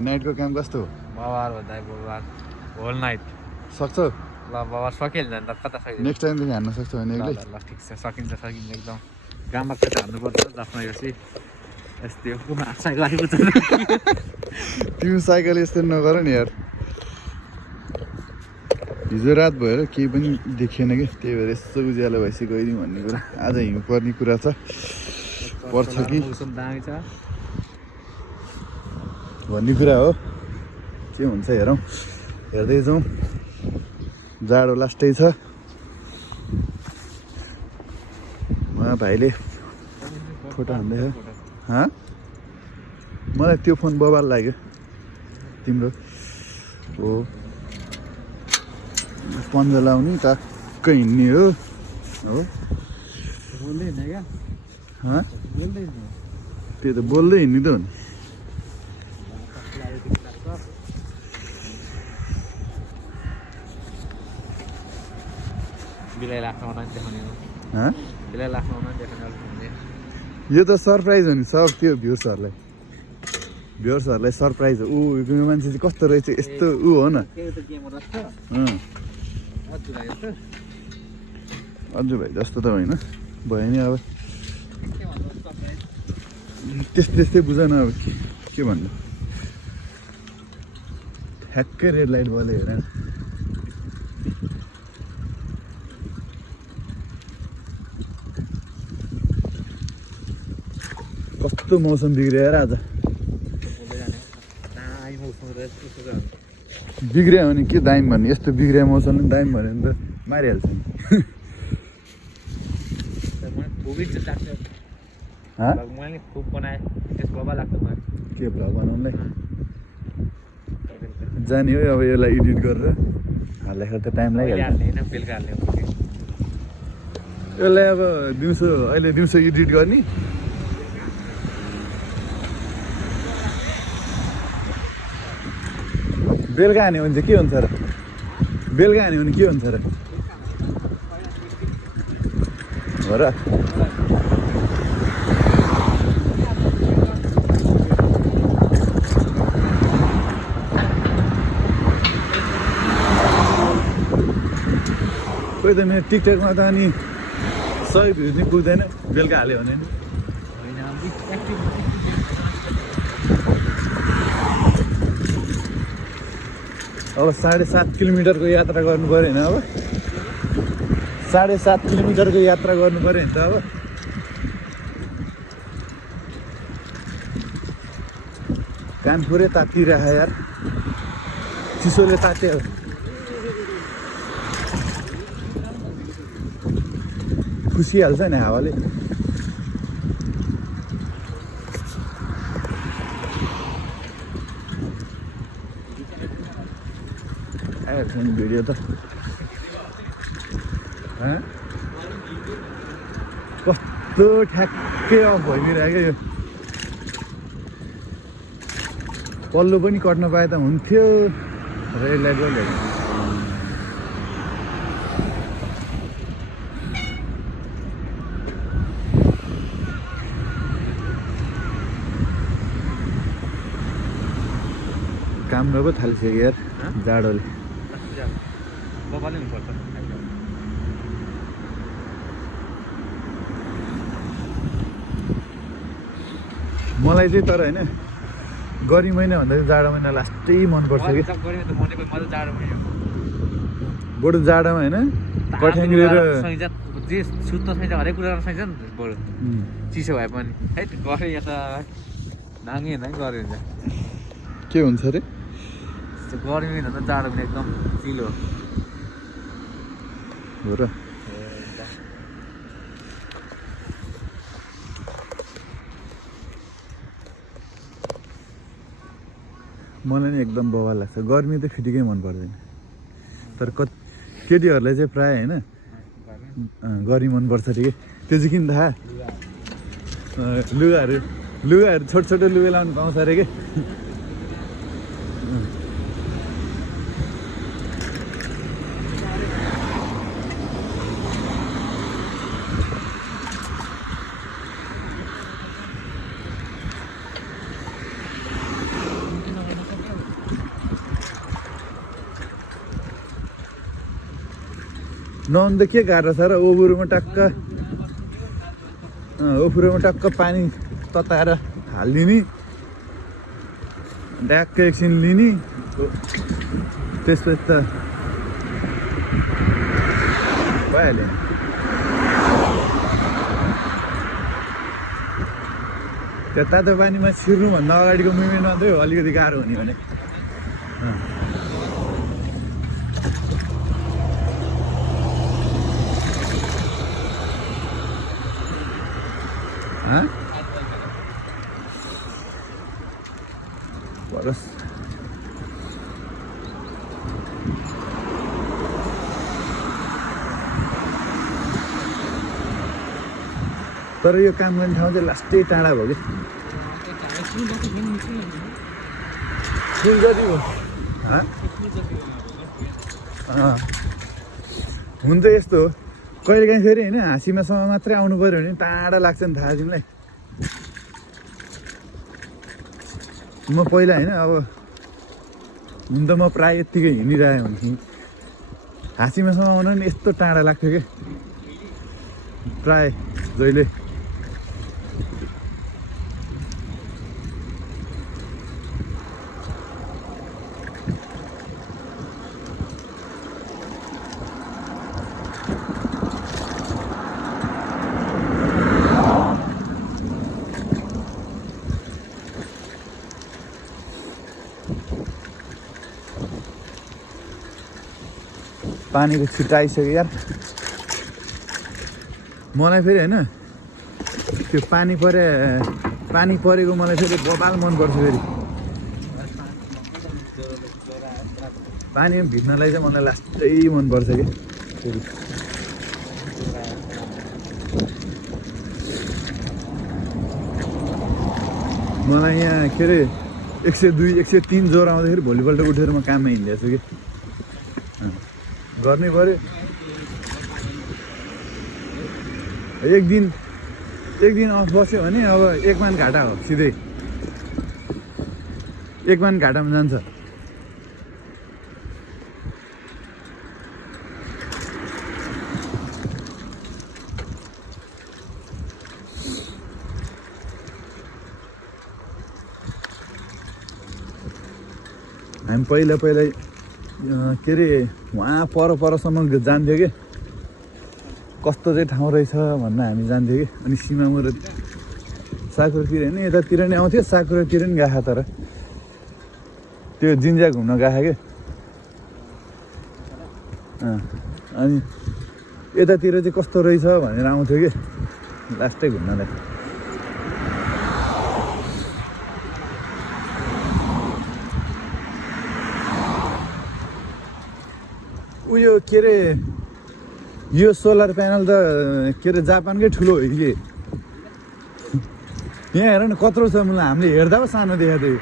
नाइटको काम कस्तो हो? बाबार भन्दा बाबार होल नाइट सक्छौ? ल बाबा सकिहाल्छ नि त कता सकिन्छ नेक्स्ट टाइमदेखि हान्न सक्छौ भने ल एक्लै? ल ठिक छ सकिन्छ एकदम गाममा चाहिँ हान्नुपर्छ जसमा योपछि यस्तै हो साइकल आइपुग्छ तिमी साइकल यस्तो नगर नि यार। हिजो रात भएर केही पनि देखिएन कि त्यही भएर यस्तो उज्यालो भएपछि गइदिउँ भन्ने कुरा। आज हिउँ पर्ने कुरा छ, पर्छ कि मौसम दामी छ भन्ने कुरा हो। के हुन्छ हेरौँ, हेर्दै जाउँ। जाडो लास्टै छ। उहाँ भाइले फोटो हान्दैछ। मलाई त्यो फोन बबाल लाग्यो तिम्रो हो। पन्जा लाउने टक्क हिँड्ने हो। त्यो त बोल्दै हिँड्ने त हो नि। बिलाई लाग्न देखाउने बिलाई लाग्न देखाउने यो त सरप्राइज हो नि सब त्यो भ्युर्सहरूलाई सरप्राइज हो। यो मान्छे चाहिँ कस्तो रहेछ यस्तो हो न। अझ भाइ जस्तो त होइन भयो नि। अब त्यस्तै बुझ न। अब के भन्नु, ठ्याक्कै रेड लाइट बल्यो हेर। कस्तो मौसम बिग्रियो यार आज। बिग्रियो भने के दाइम भन्ने, यस्तो बिग्रियो मौसमले दाइम भन्यो भने त मारिहाल्छ नि। के भ्लग बनाउनुलाई जाने हो अब। यसलाई एडिट गरेर हाल्दाखेरि त टाइम लागिहाल्छ। यसलाई अब अहिले दिउँसो एडिट गर्ने, बेलुका हान्यो भने चाहिँ के हुन्छ र? बेलुका हान्यो भने के हुन्छ र? हो र? कोही त मेरो टिकटकमा त अनि 100 भ्युज नि पुग्दैन बेलुका हाल्यो भने नि। अब 7.5 किलोमिटरको यात्रा गर्नु पऱ्यो होइन। अब 7.5 किलोमिटरको यात्रा गर्नु पऱ्यो नि त। अब कान पुरै तातिरहेछ यार, चिसोले तात्यो। खुसिहाल्छ नि हावाले। आइहाल्छ नि भिडियो त। कस्तो ठ्याक्कै अफ भइदिइरहेको यो। पल्लो पनि कट्न पाए त हुन्थ्यो। रेड लाइट बल्यो। काम पो थालिसक्यो यार जाडोले। मलाई चाहिँ तर होइन गर्मी महिना भन्दा चाहिँ जाडो महिना लास्टै मनपर्छ कि। बरु जाडोमा होइन कठ्याङ्ग्रिएर जे सुत्न सकिन्छ हरेक कुरा गर्न सकिन्छ नि बरु चिसो भए पनि है गरे या त नाङ्गे होइन गऱ्यो हुन्छ। के हुन्छ अरे गर्मी भन्दा जाडो पनि एकदम चिलो हो र। मलाई नि एकदम बवाल लाग्छ। गर्मी त फिटिकै मन पर्दैन, तर केटीहरूलाई चाहिँ प्रायः होइन गर्मी मनपर्छ ठिकै। त्यो चाहिँ किन थाहा, लुगाहरू छोटो लुगा लाउनु पाउँछ अरे के। नहुनु त के गाह्रो छ र ओभरमा टक्क पानी तताएर हालिदिने ड्याक्क एकछिन लिने त्यसपछि त भइहाल्यो नि। त्यो तातो पानीमा छिर्नुभन्दा अगाडिको मुभमेन्ट मात्रै हो अलिकति गाह्रो हुने भने। बरस तर यो काम गर्ने ठाउँ चाहिँ लास्टै टाढा भयो कि फुल जति हो। हुन्छ यस्तो हो कहिलेकाहीँ फेरि होइन हाँसीमासँग मात्रै आउनु पऱ्यो भने टाढा लाग्छ नि थाहा तिमीलाई। म पहिला होइन अब हुन त म प्रायः यत्तिकै हिँडिरहेको हुन्थेँ हाँसीमासँग आउनु नि यस्तो टाढा लाग्थ्यो क्या प्रायः जहिले। पानीको छिट्टा आइसक्यो यार। मलाई फेरि होइन त्यो पानी परेको मलाई फेरि बबाल मनपर्छ फेरि। पानीमा भिज्नलाई चाहिँ मलाई लास्टै मनपर्छ कि फेरि। मलाई यहाँ के अरे 102 103 ज्वरो आउँदाखेरि भोलिपल्ट उठेर म काममा हिँड्दैछु कि गर्नै पऱ्यो। एक दिन अफ बस्यो भने अब एकमान घाटा हो सिधै एकमान घाटामा जान्छ। हामी पहिला के अरे वहाँ परसम्म जान्थ्यो कि कस्तो चाहिँ ठाउँ रहेछ भन्न हामी जान्थ्यो कि। अनि सीमामुर साकुरातिर होइन यतातिर नि आउँथ्यो साकुरातिर नि गएको तर त्यो जिन्जा घुम्न गएको क्या। अनि यतातिर चाहिँ कस्तो रहेछ भनेर आउँथ्यो कि लास्टै घुम्नलाई। उयो के अरे यो सोलर प्यानल त के अरे जापानकै ठुलो हो कि यहाँ हेर न कत्रो छ मलाई हामीले हेर्दा पो सानो देखाएको थियो।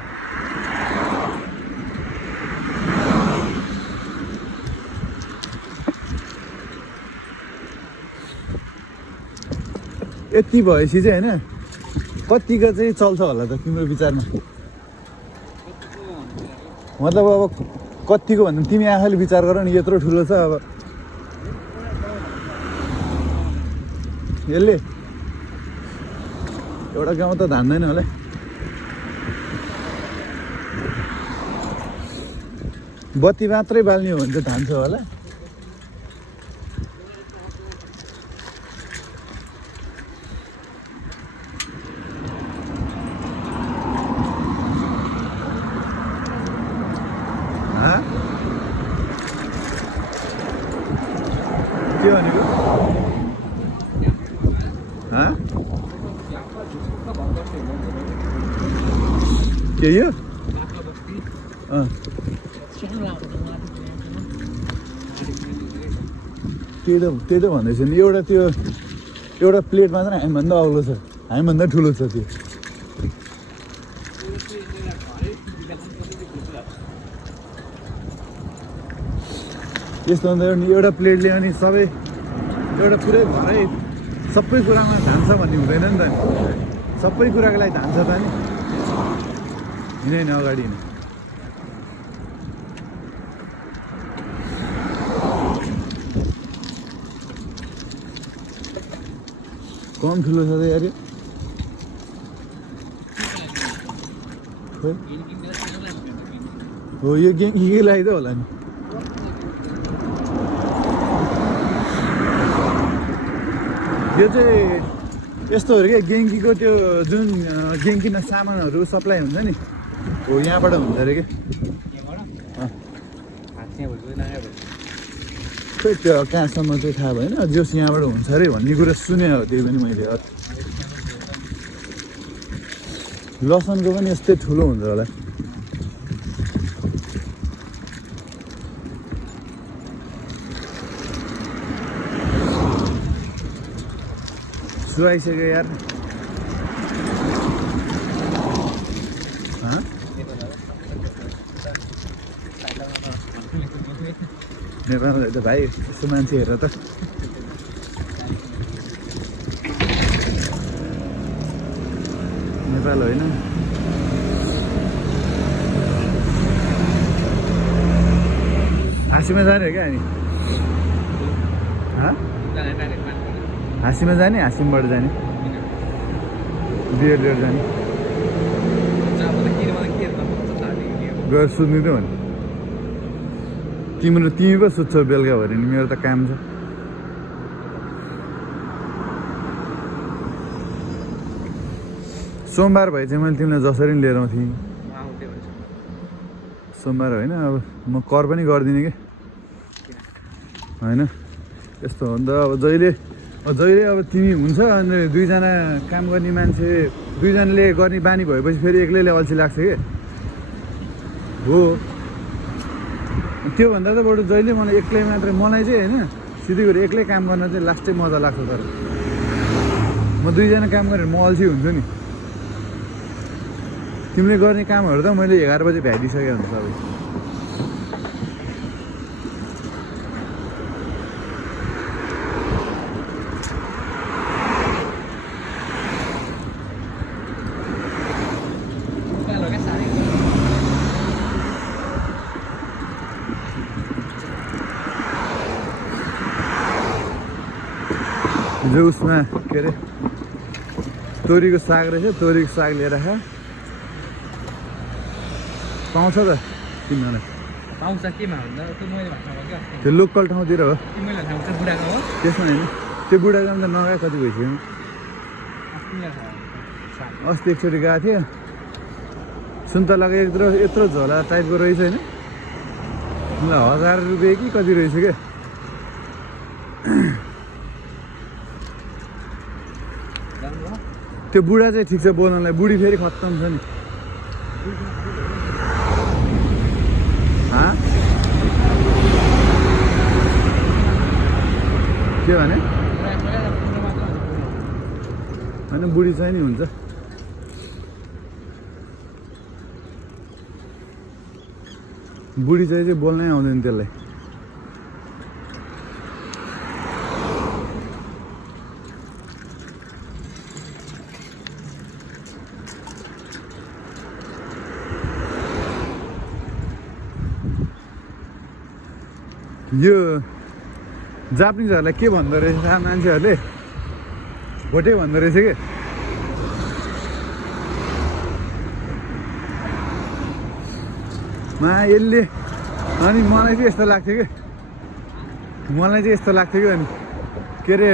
यति भएपछि चाहिँ होइन कतिको चाहिँ चल्छ होला त तिम्रो विचारमा? मतलब अब कतिको भन्दा तिमी आफैले विचार गर नि यत्रो ठुलो छ अब यसले एउटा गाउँ त धान्दैन होला। बत्ती मात्रै बाल्ने हो भने चाहिँ धान्छ होला। के भनेको? के यो त्यही त भन्दैछु नि एउटा प्लेट मात्र हामीभन्दा अग्लो छ हामीभन्दा ठुलो छ त्यो। यस्तो भन्दा एउटा प्लेटले अनि सबै एउटा पुरै भरै सबै कुरामा धान्छ भन्ने हुँदैन नि त नि। सबै कुराको लागि धान्छ त नि हिँडेन अगाडि नै। कम ठुलो छ त यार यो। खोइ हो यो गेङ्गीकै लागि त होला नि। यो चाहिँ यस्तो हो क्या गेङ्गीको त्यो जुन गेङ्गीमा सामानहरू सप्लाई हुन्छ नि हो यहाँबाट हुन्छ अरे क्या। खोइ त्यो कहाँसम्म चाहिँ थाहा भएन जोस् यहाँबाट हुन्छ अरे भन्ने कुरा सुने हो त्यही पनि मैले। लसनको पनि यस्तै ठुलो हुन्छ होला। सुहाइसक्यो यार। नेपालमा त भाइ यस्तो मान्छे हेर त नेपाल होइन। हाँसीमा जाने हो क्या हामी? हाँसीमा जाने हाँसीबाट जाने बियर लिएर जाने गएर सुत्नु त भने तिमी पो सुत्छौ बेलुकाभरि नि मेरो त काम छ। सोमबार भए चाहिँ मैले तिमीलाई जसरी पनि लिएर आउँथेँ। सोमबार होइन अब म कर पनि गर्दिनँ क्या होइन। यस्तो हो नि त अब जहिले अब तिमी हुन्छ अनि दुईजना काम गर्ने मान्छे दुईजनाले गर्ने बानी भएपछि फेरि एक्लैले अल्छी लाग्छ क्या हो। त्योभन्दा त बरु जहिले मलाई एक्लै मात्रै मलाई चाहिँ होइन सिधै गरी एक्लै काम गर्न चाहिँ लास्टै मजा लाग्छ। तर म दुईजना काम गरेर म अल्छी हुन्छु नि। तिमीले गर्ने कामहरू त मैले 11 बजे भ्याइदिइसकेको हुन्छ सबै। जो उसमा के अरे तोरीको साग रहेछ तोरीको साग लिएर खा पाउँछ त तिमीलाई पाउँछ केमा भन्दा त्यो मैले भन्नु क्या त्यो लोकल ठाउँतिर हो तिमीलाई थाहा हुन्छ बुढाको हो त्यसमा होइन त्यो बुढाको त नगए कति भइसक्यो। अस्ति एकचोटि गएको थियो सुन्तलाको यत्रो झोला टाइपको रहेछ होइन मलाई 1000 रुपियाँ कि कति रहेछ क्या। त्यो बुढा चाहिँ ठिक छ बोल्नलाई बुढी फेरि खत्तम छ नि। के भने होइन बुढी चाहिँ नि हुन्छ। बुढी चाहिँ बोल्नै आउँदैन त्यसलाई। यो जापानिजहरूलाई के भन्दो रहेछ मान्छेहरूले भोटे भन्दो रहेछ के। यसले अनि मलाई चाहिँ यस्तो लाग्थ्यो कि अनि के अरे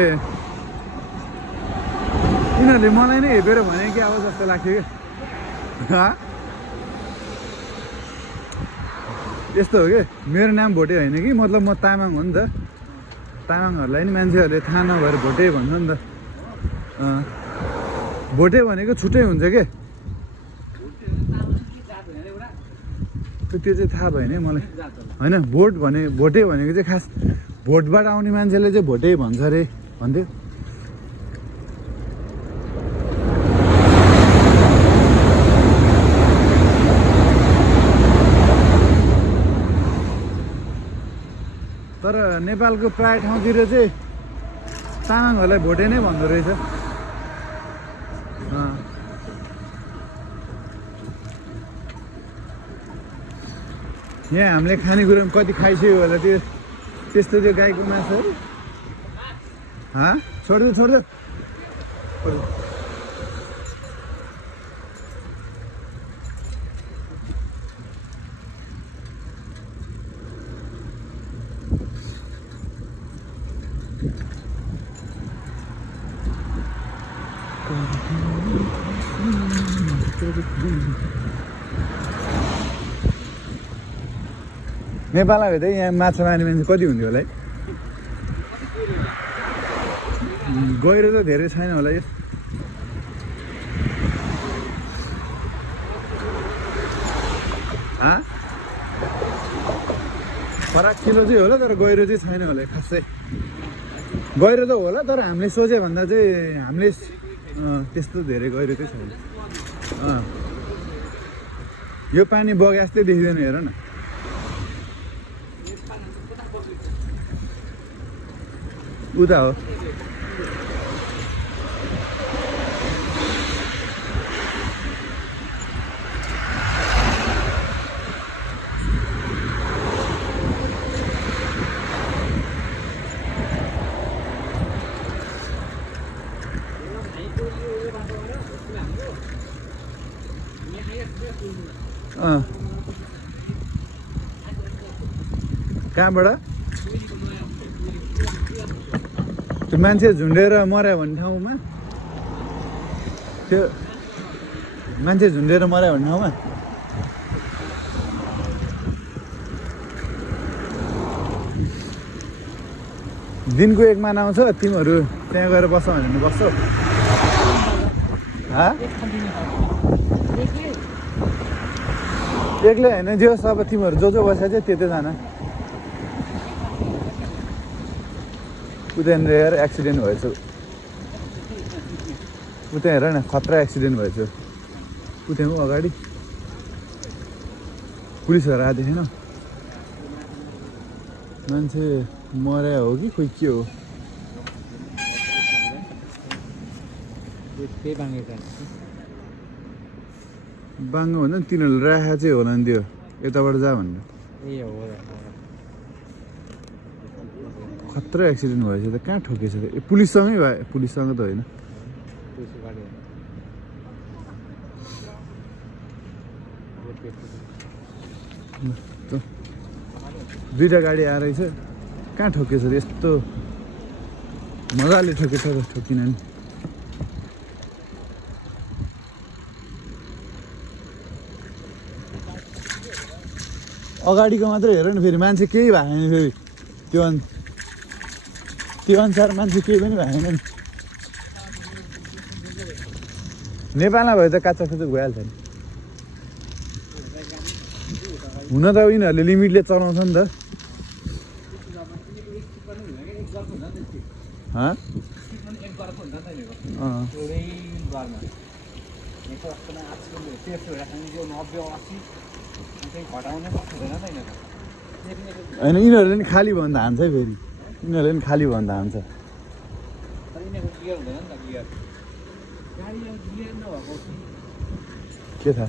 यिनीहरूले मलाई नै हेपेर भने कि अब जस्तो लाग्थ्यो कि यस्तो हो कि मेरो नाम भोटे होइन कि मतलब म तामाङ हो नि त। तामाङहरूलाई नि मान्छेहरूले थाहा नभएर भोटे भन्छ नि त। भोटे भनेको छुट्टै हुन्छ के त्यो चाहिँ थाहा भएन मलाई होइन। भोटे भनेको चाहिँ खास भोटबाट आउने मान्छेले चाहिँ भोटे भन्छ अरे भन्थ्यो। तर नेपालको प्राय ठाउँतिर चाहिँ तामाङहरूलाई भोटे नै भन्दो रहेछ। यहाँ हामीले खानेकुरामा कति खाइसक्यो होला त्यो त्यस्तो त्यो गाईको मासुहरू छोडिदियो नेपालमा हेर्दै यहाँ माछा मार्ने मान्छे कति हुन्थ्यो होला है गहिरो त धेरै छैन होला यो फराकिलो चाहिँ होला तर गहिरो चाहिँ छैन होला खासै गहिरो त होला तर हामीले सोचे भन्दा चाहिँ हामीले त्यस्तो धेरै गहिरो चाहिँ छैन यो पानी बगे जस्तै देखिँदैन हेर न उता हो कहाँबाट त्यो मान्छे झुन्डेर मर्यो भन्ने ठाउँमा त्यो मान्छे झुन्डेर मर्यो भन्ने ठाउँमा दिनको एक मान आउँछ तिमीहरू त्यहाँ गएर बस्छ भने बस्छौ एक्लै होइन जे अब तिमीहरू जो बसेको चाहिँ त्यतै जान उता हेर एक्सिडेन्ट भएछ उता हेर न खतरा एक्सिडेन्ट भएछ उता अगाडि पुलिसहरू आएको थिएन मान्छे मर्या हो कि खोइ के हो बाङ्गो भन्दा नि तिनीहरूले राखेको चाहिँ होला नि त्यो यताबाट जा भनेर खतरा एक्सिडेन्ट भएछ त कहाँ ठोकेछ त पुलिससँगै भयो पुलिससँग त होइन दुईवटा गाडी आएर रहेछ कहाँ ठोकेछ त यस्तो मजाले ठोकेछ ठोकिन नि अगाडिको मात्रै हेर न फेरि मान्छे केही भएन फेरि त्यो अनुसार मान्छे केही पनि भएन नि नेपालमा भयो त काचा कुचुक भइहाल्छ नि हुन त यिनीहरूले लिमिटले चलाउँछ नि त होइन यिनीहरूले नि खाली भन्दा हान्छ है फेरि यिनीहरूले नि खाली भन्दा हान्छ के थाहा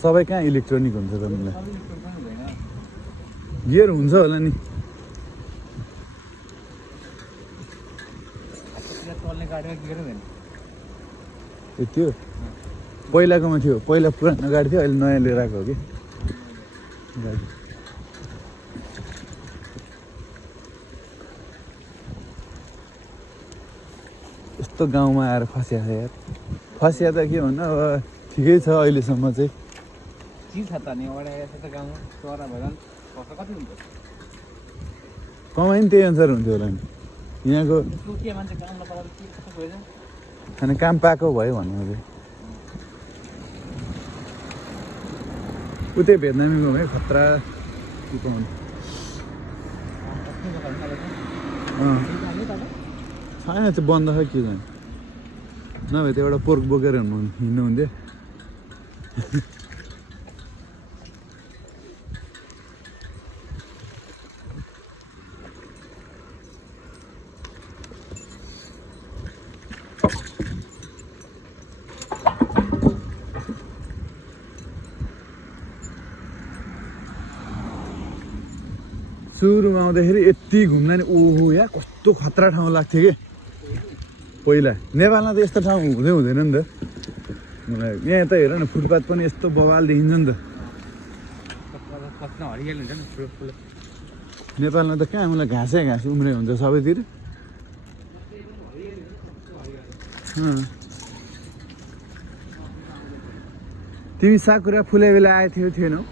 सबै कहाँ इलेक्ट्रोनिक हुन्छ तपाईँलाई गियर हुन्छ होला नि त्यो पहिलाकोमा थियो पहिला पुरानो गाडी थियो अहिले नयाँ लिएर आएको हो कि गाडी यस्तो गाउँमा आएर फसिया छ यार फसिया त के भन्नु अब ठिकै छ अहिलेसम्म चाहिँ कमाइ नि त्यही अनुसार हुन्थ्यो होला नि यहाँको अनि काम पाएको भयो भन्नु चाहिँ उतै भेटनामीको भयो खतरा पाउनु छैन त्यो बन्द छ के जाने नभए त्यो एउटा पोर्क बोकेर हिँड्नु हुन्थ्यो सुरुमा आउँदाखेरि यति घुम्दा नि ओहो या कस्तो खतरा ठाउँ लाग्थ्यो कि पहिला नेपालमा त यस्तो ठाउँ हुँदैन नि त मलाई यहाँ त हेर न फुटपाथ पनि यस्तो बवाल देखिन्छ नि त हरियाली हुन्छ नि ठुलो नेपालमा त कहाँ मलाई घाँसै घाँस उम्रे हुन्छ सबैतिर तिमी साकुरा फुले बेला आएको थिएनौ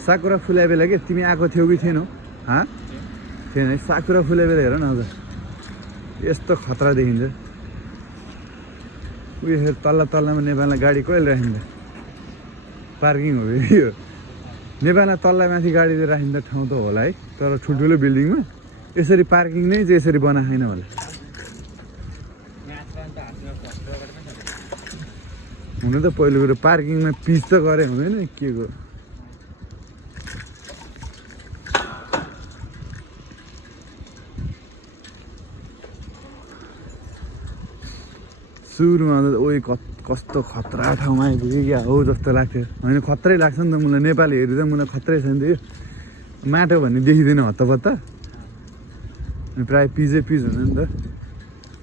साकुरा फुले बेला के तिमी आएको थियौ कि थिएनौ थिएन है साकुरा फुले बेला हेर न हजुर यस्तो खतरा देखिन्छ उयो हेर तल्लामा नेपालमा गाडी कहिले राखिन्छ पार्किङ हो यो नेपालमा तल्ला माथि गाडी राखिन्छ ठाउँ त होला है तर ठुल्ठुलो बिल्डिङमा यसरी पार्किङ नै चाहिँ यसरी बनाएन होला हुन त पहिलो कुरो पार्किङमा पिच त गरे हुँदैन के को सुरुमा त ओइ कस्तो खतरा ठाउँमा आइपुग्यो क्या हो जस्तो लाग्थ्यो होइन खत्रै लाग्छ नि त मलाई नेपाली हेरी त मलाई खत्रै छ नि त यो माटो भन्ने देखिँदैन हत्तपत्त प्रायः पिजै पिच हुन्छ नि त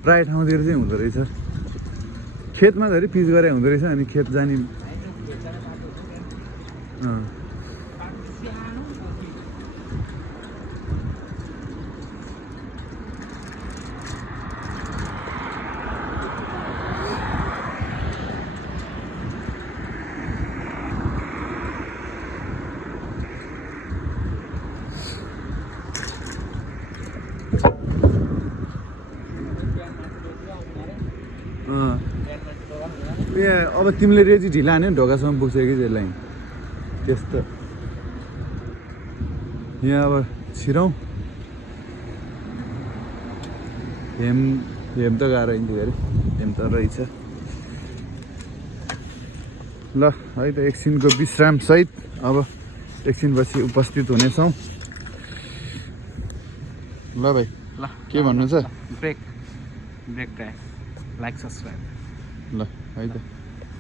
प्रायः ठाउँतिर चाहिँ हुँदो रहेछ खेतमा धरि पिच गरे हुँदो रहेछ अनि खेत जाने अब तिमीले रेजी ढिला हान्यो ढोकासम्म पुग्छ कि त्यसलाई त्यस्तो यहाँ अब छिरौँ हेम त गाह्रो हिँड्थ्यो अरे हेम त रहेछ ल है त एकछिनको विश्राम सहित अब एकछिनपछि उपस्थित हुनेछौँ ल भाइ ल के भन्नु छ ब्रेक टाइम लाइक सब्सक्राइब ल है त